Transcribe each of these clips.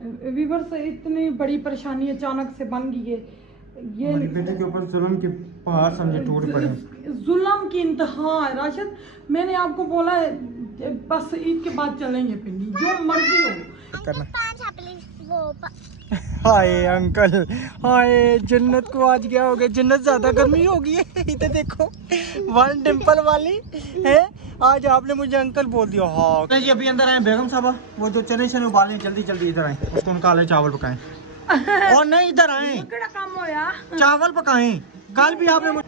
Weaver से इतनी बड़ी परेशानी अचानक से बन गई है। ये बेटे के ऊपर जुल्म के पहाड़ समझे टूट पड़े। जुल्म की इंतहा है राशिद। मैंने आपको बोला है बस ईद के बाद चलेंगे पिंडी, जो मर्जी हो करना। हाय अंकल, हाय जन्नत को आज क्या हो गया, जन्नत ज्यादा गर्मी हो गई है। इधर देखो वन टेम्पल वाली है, आज आपने मुझे अंकल बोल दिया। हाँ जी, अभी अंदर आए बेगम साहबा, वो जो चने शने उबाले जल्दी जल्दी इधर आए, उसको निकाले चावल पकाएं। और नहीं इधर आए, काम होया चावल पकाएं। कल भी आपने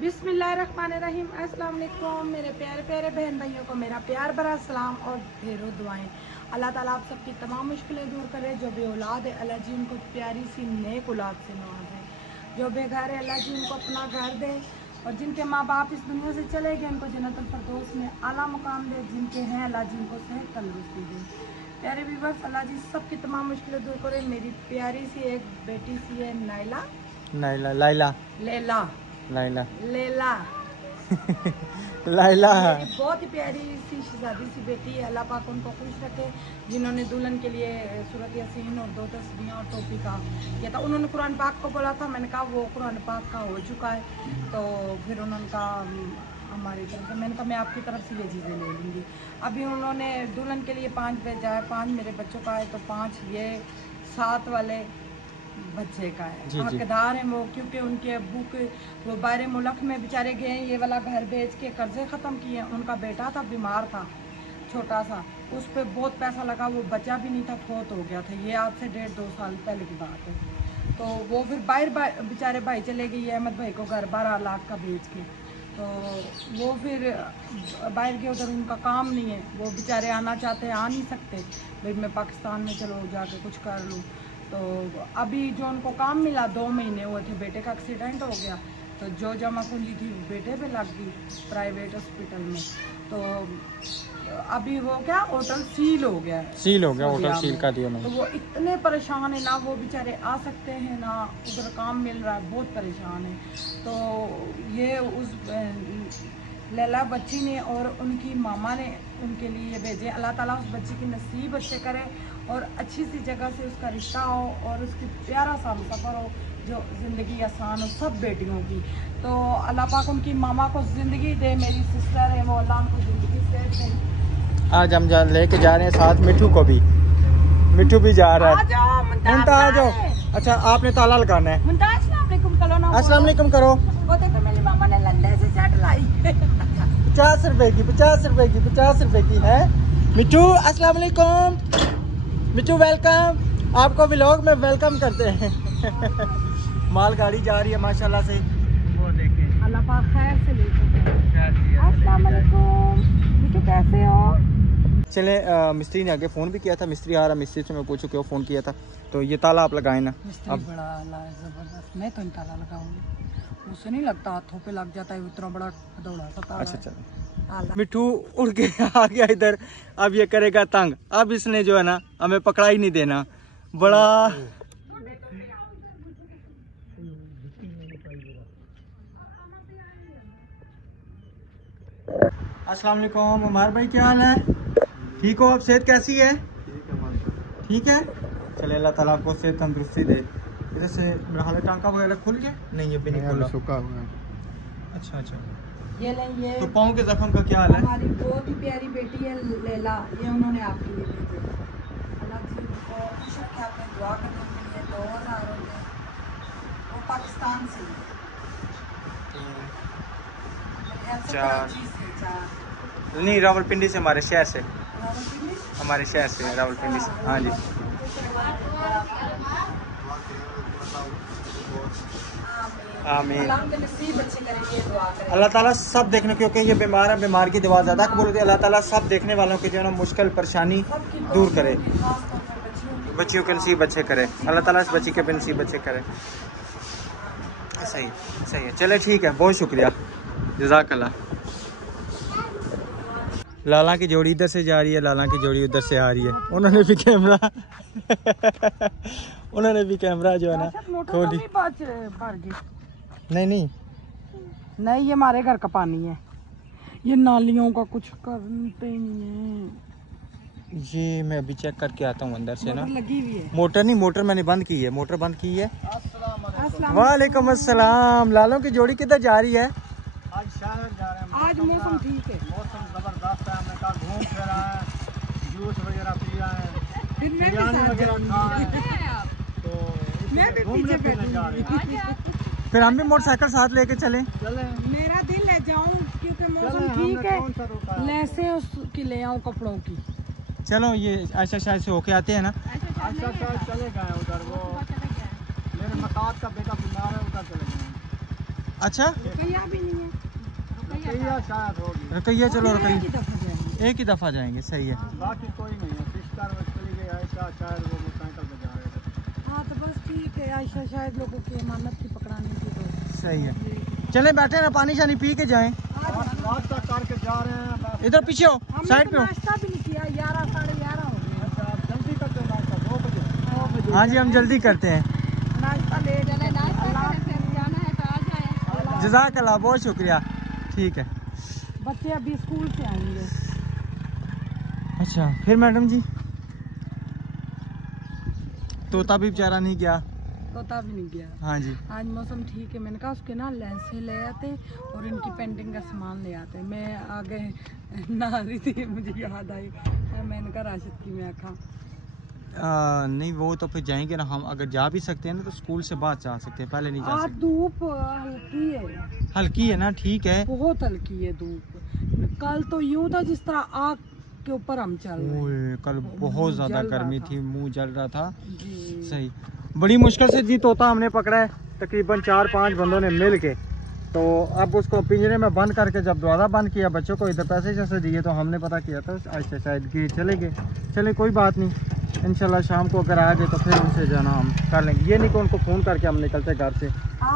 बिस्मिल्लाहिर्रहमानिर्रहीम। अस्सलाम वालेकुम मेरे प्यारे प्यारे बहन भाइयों को मेरा प्यार भरा सलाम और ढेरों दुआएं। अल्लाह ताला आप सबकी तमाम मुश्किलें दूर करे। जो भी औलाद है अल्लाह जी उनको प्यारी सी नेक औलाद से नवाजे। जो बेघर है अल्लाह जी उनको अपना घर दे, और जिनके माँ बाप इस दुनिया से चले गए उनको जन्नतुल फिरदौस में आला मुकाम दे। जिनके हैं अल्लाह जी उनको सेहत तंदुरुस्ती दे। प्यारे व्यूअर्स, अल्लाह जी सबकी तमाम मुश्किलें दूर करे। मेरी प्यारी सी एक बेटी सी है नाइला, नाइला लाइला लेला लाइला लेला लाइला बहुत ही प्यारी सी शहजादी सी बेटी है। अल्लाह पाक उनको खुश रखे। जिन्होंने दुल्हन के लिए सूरत यासीन और 2 तस्बीहें और टोपी का किया था, उन्होंने कुरान पाक को बोला था। मैंने कहा वो कुरान पाक का हो चुका है, तो फिर उन्होंने कहा हमारी तरफ से, मैंने कहा मैं आपकी तरफ से ये चीज़ें ले लूँगी। अभी उन्होंने दुल्हन के लिए 5 भेजा है, 5 मेरे बच्चों का है, तो 5 ये 7 वाले बच्चे का है। हकदार हैं वो, क्योंकि उनके अब्बू के वो बाहर मुल्क में बेचारे गए, ये वाला घर बेच के कर्जे ख़त्म किए। उनका बेटा था, बीमार था छोटा सा, उस पर बहुत पैसा लगा, वो बच्चा भी नहीं था, फौत हो गया था। ये आज से 1.5-2 साल पहले की बात है। तो वो फिर बाहर बेचारे भाई चले गए अहमद भाई को घर 12 लाख का बेच के, तो वो फिर बाहर गए, उधर उनका काम नहीं है, वो बेचारे आना चाहते हैं, आ नहीं सकते। भाई मैं पाकिस्तान में चलो जाके कुछ कर लूँ। तो अभी जो उनको काम मिला 2 महीने हुए थे, बेटे का एक्सीडेंट हो गया, तो जो जमा पूंजी थी बेटे पे लग गई प्राइवेट हॉस्पिटल में। तो अभी वो क्या होटल सील हो गया है, सील हो गया, होटल सील कर दिया तो वो इतने परेशान है ना, वो बेचारे आ सकते हैं ना, उधर काम मिल रहा है, बहुत परेशान है। तो ये उस लैला बच्ची ने और उनकी मामा ने उनके लिए भेजे। अल्लाह ताला उस बच्ची की नसीब अच्छे करे और अच्छी सी जगह से उसका रिश्ता हो और उसकी प्यारा सा सफ़र हो, जो ज़िंदगी आसान हो सब बेटियों की। तो अल्लाह पाक उनकी मामा को ज़िंदगी दे, मेरी सिस्टर है वो, अल्लाह उनको ज़िंदगी से दे। आज हम लेके जा रहे हैं साथ मिठू को भी, मिठू भी जा रहा है। मुमताज आ जाओ। अच्छा आपने ताला लगाना है। मुमताज अस्सलाम वालेकुम करो। वो देखो मेरी मामा ने लंदन से सेट लाई 50 रुपए की, 50 रुपए की, 50 रुपए की है। मिठू अस्सलाम वालेकुम, मिठू वेलकम, आपको व्लॉग में वेलकम करते हैं। माल गाड़ी जा रही है माशाल्लाह से, वो देखें। अल्लाह पाक खैर से लेकर। अस्सलाम वालेकुम, मिठू कैसे हो? चले मिस्त्री ने आगे फ़ोन भी किया था, मिस्त्री आ रहा, मिस्त्री से मैं पूछूं क्यों फ़ोन किया था, तो ये ताला आप लगाए ना। अब बड़ा ज़बरदस्त, मैं तो इन ताला लगाऊंगी, मुझसे नहीं लगता, हाथों पे लग जाता है, इतना बड़ा दौड़ा सा ताला। अच्छा चलो, मिठू उड़ के आ गया इधर, अब ये करेगा तंग। अब इसने जो है ना हमें पकड़ा ही नहीं देना, बड़ा। अस्सलाम वालेकुम उमर भाई, क्या हाल है? ठीक हो आप? सेहत कैसी है? ठीक है। चले अल्लाह ताला आपको सेहत तंदुरुस्ती दे। इधर से मेरा हाल टांका वगैरह खुल गया? नहीं ये भी नहीं खुला, सूखा हुआ। अच्छा अच्छा, ये ले, ये तो पाँव के जख्म का क्या हाल है? हमारी बहुत ही प्यारी बेटी है लैला, ये उन्होंने आपके लिए भेजे। अल्लाह जी को खुश रखे, आपने दुआ करने के लिए 2000 हो गए। वो पाकिस्तान से 4 नहीं, रावलपिंडी से, हमारे शहर से, हमारे शहर से रावलपिंडी से। हाँ जी। आमीन। अल्लाह ताला सब देखने, क्योंकि ये बीमार है, बीमार की दुआ ज़्यादा कबूल होती है। अल्लाह ताला सब देखने वालों की जो है ना मुश्किल परेशानी दूर करे, बच्चियों के नसीब अच्छे करे। अल्लाह ताला इस बच्ची के भी नसीब अच्छे करे। सही सही है, चले ठीक है, बहुत शुक्रिया, जज़ाकल्लाह। लाला की जोड़ी इधर से जा रही है, लाला की जोड़ी उधर से आ रही है। उन्होंने भी कैमरा उन्होंने भी कैमरा जो है ना खोली। नहीं नहीं नहीं, ये हमारे घर का पानी है, ये नालियों का कुछ करते नहीं है। ये मैं अभी चेक करके आता हूँ अंदर से ना। लगी हुई है मोटर नहीं, मोटर मैंने बंद की है, मोटर बंद की है। वालेकुम अस्सलाम। लालों की जोड़ी किधर जा रही है? आज शहर जा रहे हैं। आज मौसम ठीक है, मौसम जबरदस्त है। हमने कहा घूम फिर आए, जूस वगैरह पिया है, फिर मैं भी बिरयानी साथ वगैरह खा है, तो मैं भी घूमने पीछे फिरने जा रहे हैं। फिर हम भी मोटरसाइकिल साथ लेके चले। चले मेरा दिल है जाऊं क्योंकि मौसम चले, ठीक हमने कौन सा रोका है। है? लेसे उसकी ले आऊं कपड़ों की। चलो ये अच्छा शायद से होके आते हैं ना। अच्छा चले गए उधर, वो मेरे मकाद का बेटा बीमार है, उधर चले गए। अच्छा रुपया भी नहीं है, रुपया शायद होगी, रुकइया, चलो एक ही रुकइया, दफा जाएंगे। एक ही दफ़ा जाएंगे, सही है। बाकी कोई नहीं है। सिस्टर बस चली गई, आयशा शायद वो मोटरसाइकिल पे जा रहे थे। हाँ तो बस ठीक है, आयशा शायद लोगों की अमानत की पकड़ानी थी तो सही है। चले बैठे ना, पानी शानी पी के जाएं। नाश्ता करके जा रहे हैं बस। इधर पीछे हो, हमने साइड तो पे हो। नाश्ता भी नहीं किया, 11 साढ़े 11 हो गए। अच्छा आप जल्दी करते हो नाश्ता? 2 बजे? हाँ जी, हम जल्दी करते हैं। नाश्ता लेट है, जज़ाकल्लाह, बहुत शुक्रिया। ठीक है। बच्चे अभी स्कूल से आएंगे। अच्छा फिर मैडम जी, तोता भी बेचारा नहीं गया। तोता भी नहीं गया। हाँ जी। आज मौसम ठीक है, मैंने कहा उसके ना लेंसे ले आते और इनकी पेंटिंग का सामान ले आते। मैं आगे नहा रही थी, मुझे याद आई, मैंने कहा राशिद की मैं आखा नहीं वो तो फिर जाएंगे ना हम, अगर जा भी सकते हैं ना तो स्कूल से बाद जा सकते हैं, पहले नहीं जा आज सकते। धूप हल्की है, हल्की है ना, ठीक है। बहुत हल्की है धूप। कल तो यूं था जिस तरह आग के ऊपर हम चल रहे हैं। ओए, कल बहुत ज्यादा जल रहा गर्मी था। थी, मुंह जल रहा था। जी। सही, बड़ी मुश्किल से जी तोता हमने पकड़ा है, तकरीबन 4-5 बंदों ने मिल के। तो अब उसको पिंजरे में बंद करके जब दरवाज़ा बंद किया, बच्चों को इधर पैसे जैसे दिए तो हमने पता किया था अच्छा शायद कि चले गए। चले कोई बात नहीं, इंशाल्लाह शाम को अगर आ गए तो फिर उनसे जाना हम कर लेंगे। ये नहीं कि उनको फ़ोन करके हम निकलते घर से,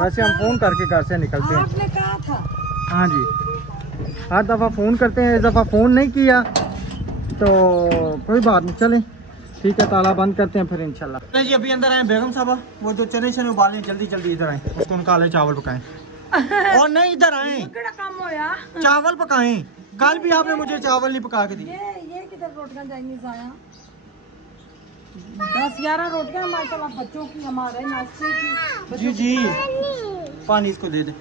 वैसे हम फ़ोन करके घर से निकलते हैं। आपने कहा था। हाँ जी, हर दफ़ा फ़ोन करते हैं, इस दफ़ा फ़ोन नहीं किया तो कोई बात नहीं, चलें ठीक है, ताला बंद करते हैं फिर इंशाल्लाह। चले जी, अभी अंदर आए बेगम साहबा, वो जो चने शने उबाले जल्दी जल्दी इधर आए, उसको निकाले, चावल पकाएं। और नहीं इधर आए, काम होया। चावल पकाएं। कल भी आपने मुझे चावल नहीं पका के दिए। ये किधर रोटियां जाएंगी जाया? 10-11 रोटियां माशाल्लाह बच्चों की, हमारे नाश्ते की। जी जी, पानी इसको दे दे।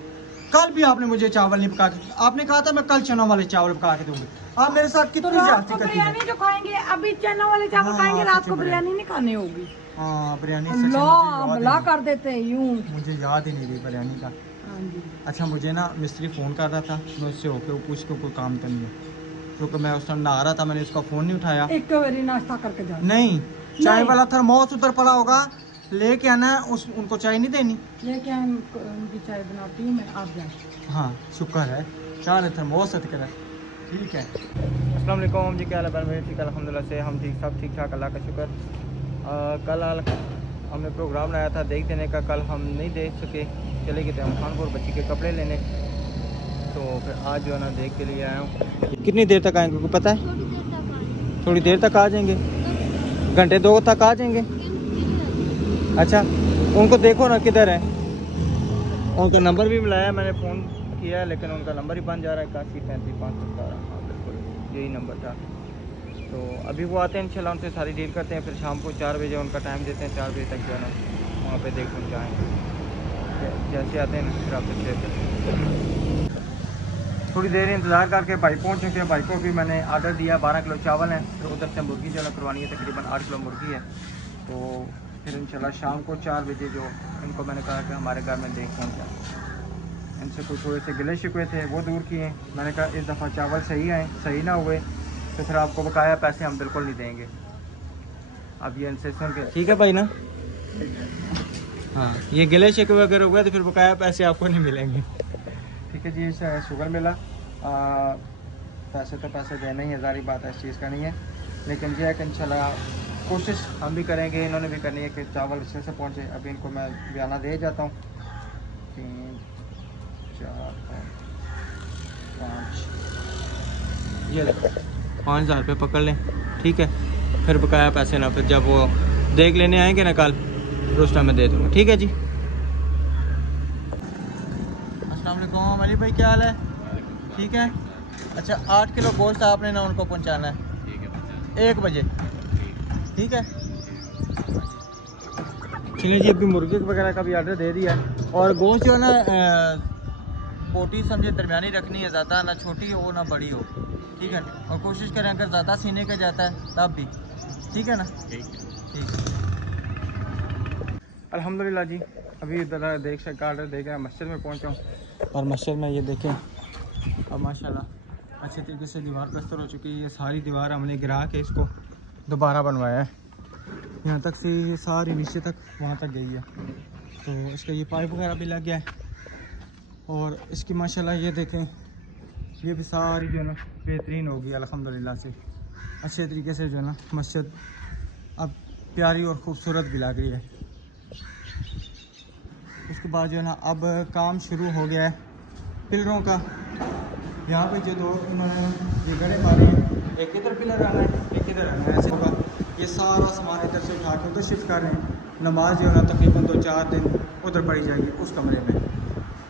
कल भी आपने मुझे चावल नहीं पका के, आपने कहा था मैं कल चना वाले चावल पका के दूंगी। आप मेरे साथ कितनी ज्यादती करती हैं। बिरयानी जो खाएंगे अभी, चना वाले चावल हाँ, खाएंगे, रात सच्ची को बिरयानी। बिरयानी नहीं खानी होगी। हाँ बिरयानी सच में अल्लाह कर देते हैं यूं। मुझे याद ही नहीं रही बिरयानी का। हाँ जी। अच्छा मुझे ना मिस्त्री फ़ोन कर रहा था, मैं उससे होके वो पूछ के कोई काम तो नहीं है, क्योंकि मैं उस टाइम नहा रहा था, मैंने उसका फ़ोन नहीं उठाया। एक तो बारी नाश्ता करके जाओ। नहीं, चाय वाला थर्मोस उधर पड़ा होगा, लेके आना, उस उनको चाय नहीं देनी। लेके हम उनकी चाय बनाती हूँ मैं, आप जाए। हाँ शुक्र है, चाय थर्मोस कर, ठीक है। अस्सलाम वालेकुम जी, क्या हाल है? ठीक है अल्हम्दुलिल्लाह से, हम ठीक, सब ठीक ठाक, अल्लाह का शुक्र। कल हमने प्रोग्राम लाया था देख देने का, कल हम नहीं देख सके, चले गए थे हम खानपुर बच्ची के कपड़े लेने, तो फिर आज जो है ना देख के लिए आया हूँ। कितनी देर तक आएंगे, पता है? थोड़ी देर तक आ जाएंगे, घंटे 2 तक आ जाएंगे। अच्छा उनको देखो ना किधर है, उनका नंबर भी मिलाया मैंने, फ़ोन किया है लेकिन उनका नंबर ही बन जा रहा है, 8135 हाँ बिल्कुल यही नंबर था। तो अभी वो आते हैं इंशाल्लाह, उनसे सारी डील करते हैं, फिर शाम को 4 बजे उनका टाइम देते हैं, 4 बजे तक जो है ना वहाँ पे देख कर जाएँगे। जैसे आते हैं ना फिर आपसे शेयर करते हैं। थोड़ी देर इंतज़ार करके भाई पहुँच चुके हैं। भाई को भी मैंने आर्डर दिया, 12 किलो चावल हैं, फिर उधर से मुर्गी जो है करवानी है, तकरीबन 8 किलो मुर्गी है। तो फिर इंशाल्लाह शाम को 4 बजे जो इनको मैंने कहा कि हमारे घर में देख पहुँचा, इनसे कुछ थोड़े से गिले शिकवे थे वो दूर किए। मैंने कहा इस दफ़ा चावल सही आए, सही ना हुए तो फिर आपको बकाया पैसे हम बिल्कुल नहीं देंगे। अब ये इनसे सुन के ठीक है भाई ना, हाँ ये गिले शिकवे अगर हुए तो फिर बकाया पैसे आपको नहीं मिलेंगे। ठीक है जी, शुगर मिला, पैसे तो पैसे देना ही है, जारी बात है, इस चीज़ का नहीं है, लेकिन ये है कि इंशाल्लाह कोशिश हम भी करेंगे, इन्होंने भी करनी है कि चावल अच्छे से पहुँचे। अभी इनको मैं बयाना दे जाता हूँ, 3 4 5 ये ले 5000 रुपये पकड़ लें, ठीक है। फिर बकाया पैसे ना फिर जब वो देख लेने आएंगे ना कल, उस टाइम में दे दूँगा, ठीक है जी। अस्सलाम वालेकुम अली भाई, क्या हाल है? ठीक है। अच्छा 8 किलो गोश्त आपने ना उनको पहुंचाना है, 1 बजे, ठीक है। चलिए जी, अभी मुर्गे वगैरह का भी ऑर्डर दे दिया है। और गोश्त जो है ना पोटी समझे दरमियानी रखनी है, ज़्यादा ना छोटी हो ना बड़ी हो, ठीक है। और कोशिश करें अगर ज़्यादा सीने का जाता है तब भी, ठीक है ना। ठीक है। अल्हम्दुलिल्लाह जी, अभी इधर देख सकते ऑर्डर दे गया, मस्जिद में पहुँचा हूँ। और मस्जिद में ये देखें अब माशाल्लाह अच्छे तरीके से दीवार प्लस्तर हो चुकी है। ये सारी दीवार हमने गिरा के इसको दोबारा बनवाया है। यहाँ तक से ये सारी नीचे तक वहाँ तक गई है। तो इसका ये पाइप वगैरह भी लग गया है। और इसकी माशाल्लाह ये देखें, ये भी सारी जो है ना बेहतरीन होगी अल्हम्दुलिल्लाह से। अच्छे तरीके से जो है ना मस्जिद अब प्यारी और ख़ूबसूरत भी लग रही है। उसके बाद जो है ना अब काम शुरू हो गया है पिलरों का। यहाँ पे जो दो इन्होंने ये गड़े मारे हैं, एक इधर पिलर आना है, एक इधर आना है, ऐसे होगा। ये सारा सामान इधर से उठा के उधर शिफ्ट कर रहे हैं। नमाज जो है ना तकरीबन 2-4 दिन उधर पढ़ी जाएगी उस कमरे में।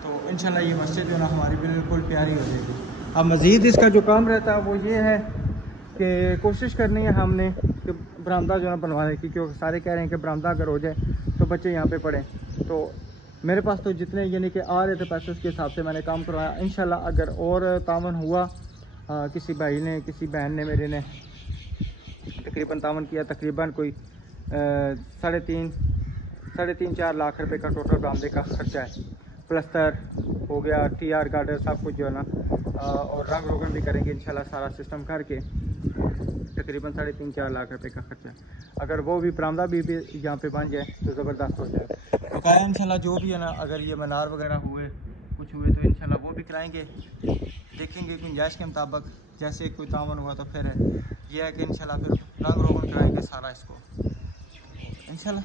तो इंशाल्लाह ये मस्जिद जो है ना हमारी बिल्कुल प्यारी हो जाएगी। अब मज़ीद इसका जो काम रहता है वो ये है कि कोशिश करनी है हमने कि बरामदा जो है बनवाने की, क्योंकि सारे कह रहे हैं कि बरामदा अगर हो जाए तो बच्चे यहाँ पे पढ़ें। तो मेरे पास तो जितने यानी कि आ रहे थे पैसे उसके हिसाब से मैंने काम करवाया। इंशाल्लाह अगर और तावन हुआ, किसी भाई ने किसी बहन ने मेरे ने तकरीबन तावन किया, तकरीबन कोई 3.5-4 लाख रुपए का टोटल बरामदे का खर्चा है। प्लस्तर हो गया, TR गार्डर सब कुछ जो है ना, और रंग रोगन भी करेंगे इंशाल्लाह सारा सिस्टम करके तकरीबन 3.5-4 लाख रुपए का खर्चा है। अगर वो भी बरामदा भी यहाँ पे बन जाए तो ज़बरदस्त हो जाए। तो क्या है इंशाल्लाह जो भी है ना, अगर ये मीनार वगैरह हुए कुछ हुए तो इंशाल्लाह वो भी कराएंगे, देखेंगे गुंजाइश के मुताबिक। जैसे कोई तावन हुआ तो फिर ये है कि इंशाल्लाह फिर रंग रोगन कराएंगे सारा इसको इंशाल्लाह।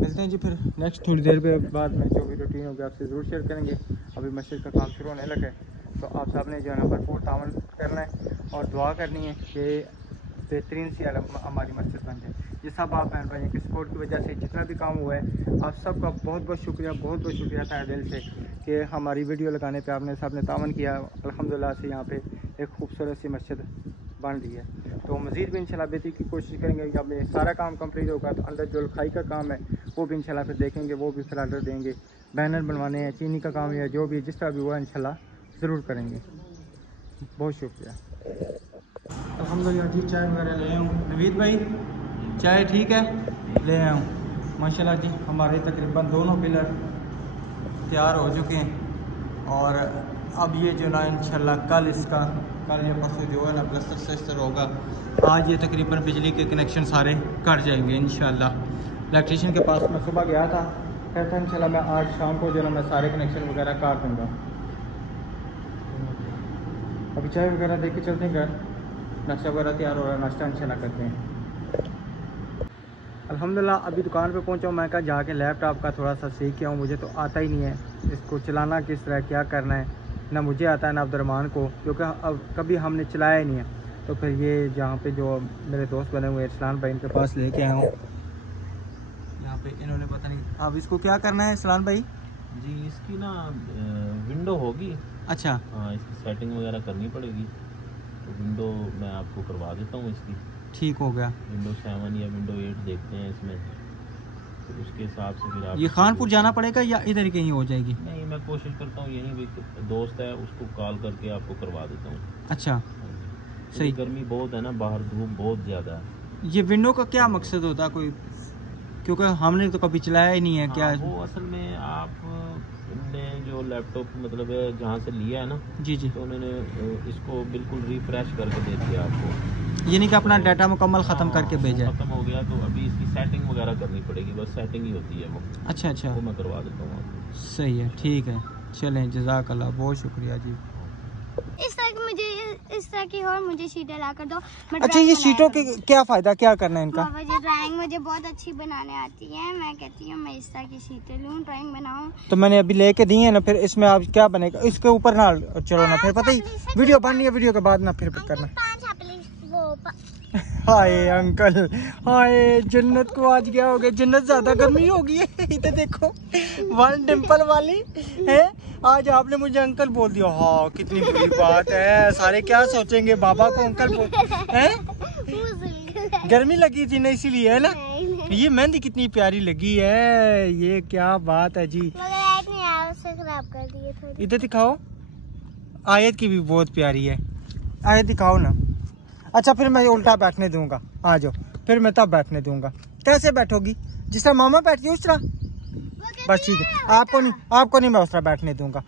मिलते हैं जी फिर नेक्स्ट थोड़ी देर के बाद में जो भी रूटीन होगी आपसे ज़रूर शेयर करेंगे। अभी मस्जिद का काम शुरू होने लगा है, तो आप सब ने जो है ना भरपूर तावन करना है और दुआ करनी है कि बेहतरीन सी हमारी मस्जिद बन जाए। ये सब आप बहन भाई की सपोर्ट की वजह से जितना भी काम हुआ है, आप सबका बहुत बहुत शुक्रिया, बहुत बहुत शुक्रिया था दिल से कि हमारी वीडियो लगाने पे आपने सब ने तावन किया। अल्हम्दुलिल्लाह से यहाँ पे एक खूबसूरत सी मस्जिद बन रही है। तो मज़ीद भी इंशाल्लाह बेहतरी की कोशिश करेंगे। जब ये सारा काम कंप्लीट होगा तो अंदर जो लिखाई का काम है वो भी इंशाल्लाह फिर देखेंगे, वो भी फिर ऑर्डर देंगे। बैनर बनवाने हैं, चीनी का काम है, जो भी जिस तरह भी हुआ इंशाल्लाह ज़रूर करेंगे। बहुत शुक्रिया। अल्हम्दुलिल्लाह जी, चाय वगैरह ले आऊँ। नवीद भाई चाय ठीक है, ले आऊँ। माशाल्लाह जी हमारे तकरीबन दोनों पिलर तैयार हो चुके हैं। और अब ये जो ना इंशाल्लाह कल या परसों जो है ना प्लस्तर शस्तर होगा। आज ये तकरीबन बिजली के कनेक्शन सारे कट जाएंगे इंशाल्लाह। इलेक्ट्रीशियन के पास मैं सुबह गया था, कहता इंशाल्लाह मैं आज शाम को जो ना मैं सारे कनेक्शन वगैरह काट दूँगा। अभी चाय वगैरह दे के चलते हैं घर, नाश्ता वगैरह तैयार हो रहा है, नाश्ता इंशाल्लाह करते हैं। अल्हम्दुलिल्लाह अभी दुकान पे पहुंचा हूँ। मैं कहा जाके लैपटॉप का थोड़ा सा सीख के आऊँ, मुझे तो आता ही नहीं है इसको चलाना, किस तरह क्या करना है ना मुझे आता है ना अब्दुर्रहमान को, क्योंकि अब कभी हमने चलाया ही नहीं है। तो फिर ये जहाँ पे जो मेरे दोस्त बने हुए इस्लान भाई इनके पास लेके आया हूँ। यहाँ पे इन्होंने पता नहीं अब इसको क्या करना है इस्लान भाई जी। इसकी ना विंडो होगी। अच्छा हाँ, इसकी सेटिंग वगैरह करनी पड़ेगी। तो विंडो मैं आपको करवा देता हूँ इसकी। ठीक हो गया। विंडो 7 या विंडो 8 देखते हैं इसमें, तो उसके हिसाब से फिर आप ये खानपुर जाना पड़ेगा या इधर कहीं हो जाएगी? नहीं, मैं कोशिश करता हूँ यहीं भी दोस्त है उसको कॉल करके आपको करवा देता हूँ। अच्छा सही। गर्मी बहुत है ना, बाहर धूप बहुत ज़्यादा है। ये विंडो का क्या मकसद होता है कोई, क्योंकि हमने तो कभी चलाया ही नहीं है। क्या वो असल में आपने जो लैपटॉप मतलब जहाँ से लिया है ना, जी जी, तो उन्होंने इसको बिल्कुल रिफ्रेश करके दे दिया आपको, यानी कि अपना डाटा मुकम्मल ख़त्म करके भेजा है। ख़त्म हो गया तो अभी इसकी सेटिंग वगैरह करनी पड़ेगी, बस सेटिंग ही होती है वो। अच्छा अच्छा, वो मैं करवा देता हूँ आपको। सही है, ठीक है, चलें, जज़ाकल्लाह, बहुत शुक्रिया जी। इस तरह की और मुझे शीटें ला कर दो। अच्छा ये शीटों के क्या फ़ायदा, क्या करना है इनका? ड्राइंग मुझे बहुत अच्छी बनाने आती है। मैं कहती हूँ मैं इस तरह की शीटें लूँ, ड्राइंग बनाऊँ। तो मैंने अभी लेके दी है ना, फिर इसमें आप क्या बनेगा, इसके ऊपर ना चलो ना, फिर पता ही वीडियो बननी है, वीडियो के बाद ना फिर करना। हाय अंकल, हाय जन्नत को आज क्या हो गया, जन्नत ज्यादा गर्मी हो गई है। इधर देखो वन डिम्पल वाली है, आज आपने मुझे अंकल बोल दिया। हाँ कितनी बुरी बात है, सारे क्या सोचेंगे, बाबा को अंकल बोल है। गर्मी लगी थी ना इसीलिए, है ना। ये मेहंदी कितनी प्यारी लगी है, ये क्या बात है जी। खराब कर दिए थोड़ी। इधर दिखाओ, आयत की भी बहुत प्यारी है, आयत दिखाओ ना। अच्छा फिर मैं उल्टा बैठने दूंगा, आ जाओ, फिर मैं तब बैठने दूंगा। कैसे बैठोगी, जिस तरह मामा बैठती है उस तरह? बस ठीक है, आपको नहीं मैं उस तरह बैठने दूंगा।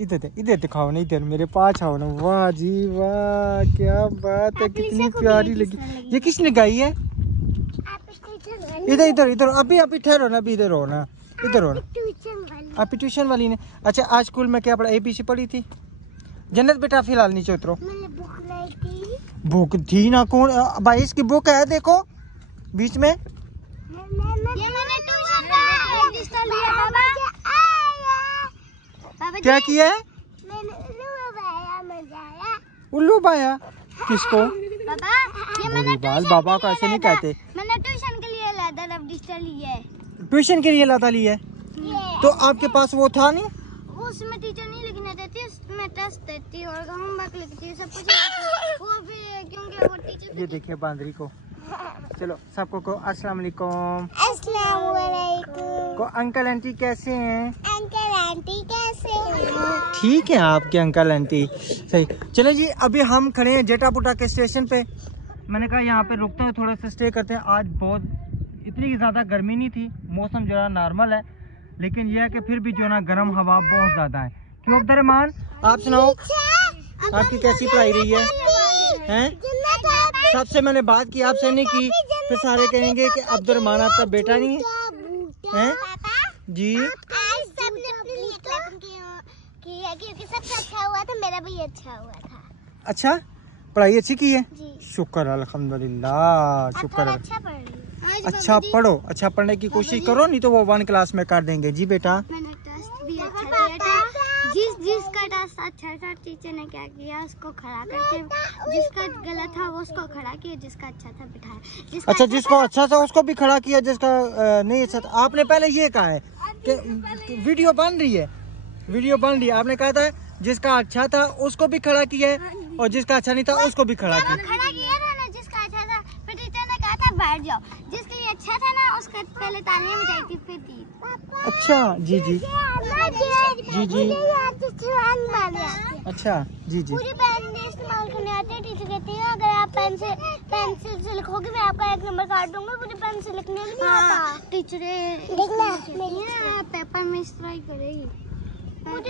इधर दिखाओ ना, इधर मेरे पास आओ ना। वाह जी वाह, क्या बात है, कितनी प्यारी लगी। ये किसने गाई है? इधर अभी ठहरो ना, अभी इधर हो ना, इधर हो ना। आप ट्यूशन वाली ने। अच्छा आज स्कूल में क्या पढ़ा, ABC पढ़ी थी? जन्नत बेटा फिलहाल नीचे उतरो। बुक थी ना, कौन भाई इसकी बुक है, देखो बीच में। क्या किया है? उल्लू बाया किसको? बाल बाबा को ऐसे नहीं कहते। मैंने ट्यूशन के लिए लेदर रजिस्टर लिया है। ट्यूशन के लिए लाता लिया है, तो आपके पास वो था नहीं? उसमें टीचर नहीं लिखने देती, उसमें टेस्ट देती और होमवर्क लिखती है, सब कुछ। वो भी क्योंकि वो टीचर। ये देखिए बांदरी को। चलो सबको को अस्सलाम वालेकुम। अस्सलाम वालेकुम। को अंकल आंटी कैसे हैं? अंकल आंटी कैसे हैं? ठीक है आपके अंकल आंटी, सही। चले जी, अभी हम खड़े हैं जेटापुटा के स्टेशन पे। मैंने कहा यहाँ पे रुकते हैं, थोड़ा सा स्टे करते हैं। आज बहुत इतनी ज़्यादा गर्मी नहीं थी, मौसम जो है नॉर्मल है, लेकिन यह है कि फिर भी जो ना गर्म हवा बहुत ज़्यादा है। क्यों अब्दुर्रहमान, आप सुनाओ आपकी कैसी पढ़ाई रही है? सबसे मैंने बात की, आपसे नहीं की, फिर सारे कहेंगे कि अब्दुर्रहमान आपका बेटा नहीं है, हैं? जी आज सबने अपने लिए क्लैपिंग की है क्योंकि सबसे अच्छा हुआ था, मेरा भी अच्छा हुआ था। अच्छा पढ़ाई अच्छी की है जी। शुक्र अल्हम्दुलिल्लाह, शुक्र। अच्छा पढ़ रही हूँ। अच्छा पढ़ो, अच्छा पढ़ने की कोशिश करो, नहीं तो वो 1 क्लास में कर देंगे। जी बेटा मैंने टेस्ट भी अच्छा दिया था। जिसका टेस्ट अच्छा था टीचर ने क्या किया, उसको खड़ा करके, जिसका गलत था वो उसको खड़ा किया, जिसका अच्छा था बिठाया। अच्छा जिसको अच्छा था उसको भी खड़ा किया, जिसका नहीं अच्छा था। आपने पहले ये कहा है कि वीडियो बन रही है, वीडियो बन रही है। आपने कहा था जिसका अच्छा था उसको भी खड़ा किया है और जिसका अच्छा नहीं था उसको भी खड़ा किया। खड़ा किया था ना जिसका अच्छा था, फिर टीचर ने कहा था बैठ जाओ। जिसके लिए अच्छा था ना उसका पहले तालियां बजाई थी, फिर दी। अच्छा जी जी जी जी अच्छा जी जी। पूरी पेन इस्तेमाल करने आते हैं। टीचर कहती है अगर आप पेंसिल से लिखोगे मैं आपका 1 नंबर काट दूंगा। मुझे पेन से लिखने नहीं आता। टीचर पेपर में इस तरह ही करेगी।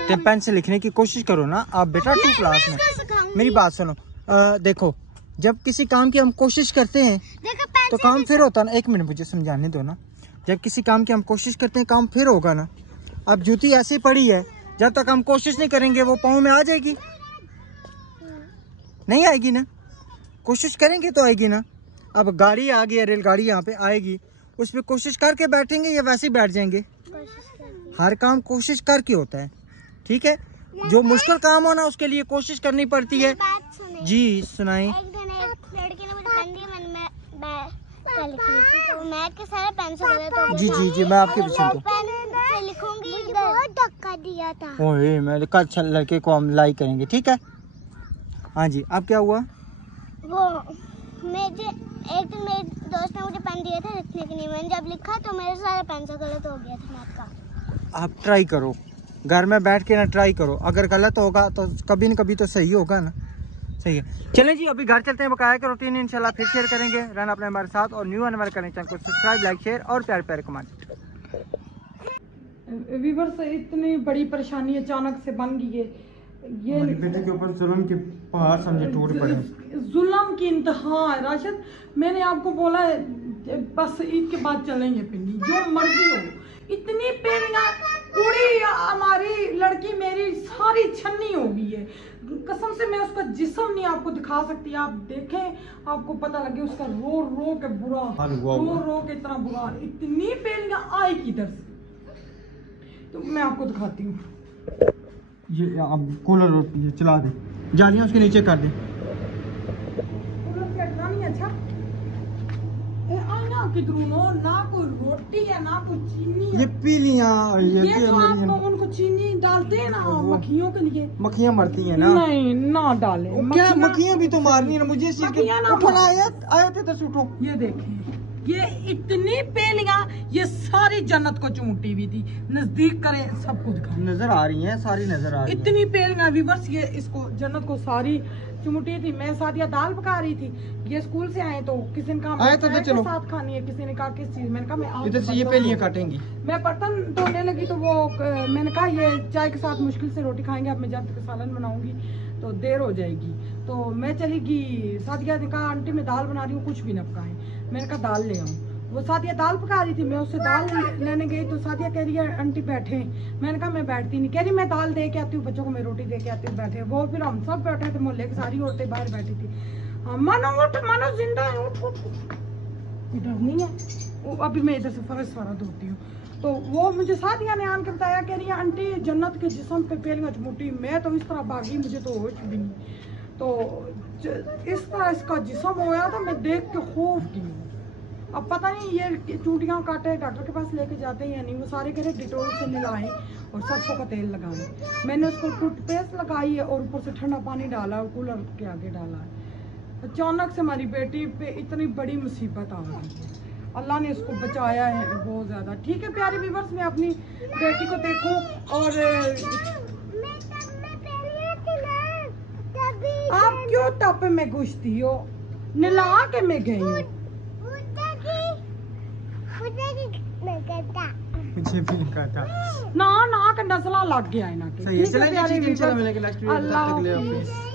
तो पेन से लिखने की कोशिश करो ना आप बेटा 2 क्लास में। मेरी बात सुनो, देखो जब किसी काम की हम कोशिश करते हैं तो काम फिर होता ना। 1 मिनट मुझे समझाने दो ना। जब किसी काम की हम कोशिश करते हैं काम फिर होगा ना। अब जूती ऐसी पड़ी है, जब तक हम कोशिश नहीं करेंगे वो पाँव में आ जाएगी? नहीं आएगी ना, कोशिश करेंगे तो आएगी ना। अब गाड़ी आ गई है, रेलगाड़ी यहाँ पे आएगी, उस पर कोशिश करके बैठेंगे या वैसे ही बैठ जाएंगे? हर काम कोशिश करके होता है, ठीक है। जो मुश्किल काम हो ना उसके लिए कोशिश करनी पड़ती है। जी सुनाई। एक दिन एक लड़की ने मुझे पेन दिया, तो मैं के सारे पेन से लगे तो जी जी जी मैं आपके पीछे हूँ। पेन से लिखूंगी। बहुत धक्का दिया था। ओए मैं कल लड़के को हम लाइक करेंगे, ठीक है। हाँ जी अब क्या हुआ? वो मुझे एक दिन मेरे दोस्त ने मुझे पेन दिया था लिखने के लिए। मैंने जब लिखा तो मेरे सारे पेन से गलत हो गया था मैथ का। आप ट्राई करो, घर में बैठ के ना ट्राई करो। अगर गलत होगा तो कभी न कभी तो सही होगा ना। सही है, चलें जी अभी घर चलते हैं। बकाया के रूटीन इंशाल्लाह फिर शेयर करेंगे। रहना अपने हमारे साथ और न्यू आने वाले करने चैनल को सब्सक्राइब, लाइक, शेयर और प्यारे प्यारे कमेंट। वीवर से इतनी बड़ी परेशानी अचानक से बन गई है। ये बेटे के ऊपर जुल्म के पहाड़ समझे टूट पड़े। जुल्म की इंतहा है राशिद। मैंने आपको बोला है बस ईद के बाद चलेंगे पिंडी, जो मर्जी हो। इतनी पेड़ियां पूरी हमारी लड़की मेरी सारी छन्नी हो गई है। कसम से मैं उसका जिस्म नहीं आपको दिखा सकती। आप देखें आपको पता लगे उसका रो रो के बुरा, रो रो के इतना बुरा। इतनी पेड़ियां आई किधर से, तो मैं आपको दिखाती हूँ। ये आप कूलर ये चला दे, जालियां उसके नीचे कर दे। कूलर से हटना नहीं। अच्छा आई ना किधरू ना कोई रोटी है ना कोई चीनी है। ये पी लिया ये ये जो आप उनको चीनी डालते हैं ना मक्खियों के लिए, मक्खियाँ मरती हैं ना। नहीं ना डाले। क्या मक्खियाँ भी तो मारनी है ना मुझे। मक्खियाँ ना उठो ना आए थे तो उठो। ये देखिए ये इतनी पेलियां, ये सारी जन्नत को चूंटी हुई थी। नजदीक करें सबको दिखाएं, नजर आ रही हैं, सारी नजर आ रही हैं। इतनी पेलियां व्यूअर्स, ये इसको जन्नत को सारी चुमटी थी। मैं सादिया दाल पका रही थी, ये स्कूल से आए तो किसी ने कहा आए तो चलो साथ खानी है, किसी ने कहा किस चीज। मैंने कहा मैं इधर से ये पेलियां काटेंगी। मैं बर्तन धोने लगी तो वो मैंने कहा ये चाय के साथ मुश्किल से रोटी खाएंगे, अब मैं जब तक सालन बनाऊंगी तो देर हो जाएगी। तो मैं चली गई, सादिया ने कहा आंटी मैं दाल बना रही हूँ कुछ भी न पकाएं। मैंने कहा दाल ले आऊँ। वो सादिया दाल पका रही थी, मैं उससे दाल लेने गई तो सादिया कह रही है आंटी बैठे। मैंने कहा मैं बैठती नहीं। कह रही मैं दाल दे के आती हूँ बच्चों को, मैं रोटी दे के आती हूँ, बैठे। वो फिर हम सब बैठे थे, मोहल्ले की सारी औरतें बाहर बैठी थी। मानो उठ, मानो जिंदा है, उठ उठ। इधर नहीं है वो, अभी मैं इधर से फर्श सारा धोती हूँ। तो वो मुझे सादिया ने आन के बताया, कह रही है आंटी जन्नत के जिस्म पे पेलियां चमुटी। मैं तो इस तरह भागी, मुझे तो होश भी नहीं। तो इस तरह इसका जिस्म होया था, मैं देख के खौफ की हूँ। अब पता नहीं ये चूटियाँ काटे डॉक्टर के पास लेके जाते हैं या नहीं। वो सारे कह रहे डिटोल से मिलाएं और सरसों का तेल लगाएं। मैंने उसको टूथपेस्ट लगाई है और ऊपर से ठंडा पानी डाला और कूलर के आगे डाला है। अचानक से हमारी बेटी पे इतनी बड़ी मुसीबत आ गई है, अल्लाह ने उसको बचाया है बहुत ज़्यादा। ठीक है प्यारे व्यूअर्स, मैं अपनी बेटी को देखूं और आप क्यों टप में घुसती हो? नला के मैं गई हूँ। मुझे भी कहता ना ना का नजला लग गया है ना। सही है, चलें जी, ठीक है, चलो मिलेंगे नेक्स्ट वीडियो में, तब तक के लिए अल्लाह हाफिज़।